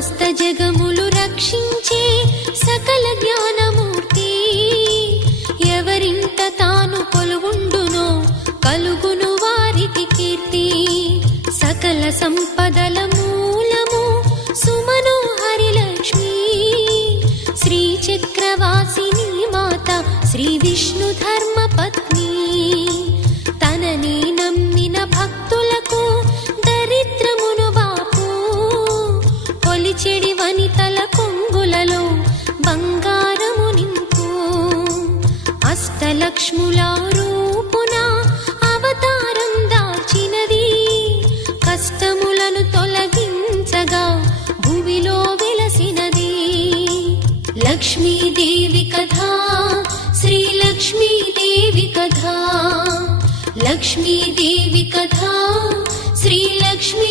సమస్త జగములు రక్షించే సకల జ్ఞానమూర్తి ఎవరింట తాను కొలువుండునో కలుగును వారికి కీర్తి సకల సంపదల మూలము సుమనోహరి లక్ష్మి శ్రీ చక్రవాసిని మాత శ్రీ విష్ణు ధర్మ పత్ని తనని నమ్మిన భక్తులకు దరిద్రమును బాపు కొలిచెడి వనితల కొంగులలో బంగారము నింపు అష్టలక్ష్ముల రూపున అవతారం దాల్చినది కష్టములను తొలగించగా భూమిలో వెలసినది లక్ష్మీదేవి కథా శ్రీ లక్ష్మీదేవి కథా లక్ష్మీదేవి కథా శ్రీ లక్ష్మీ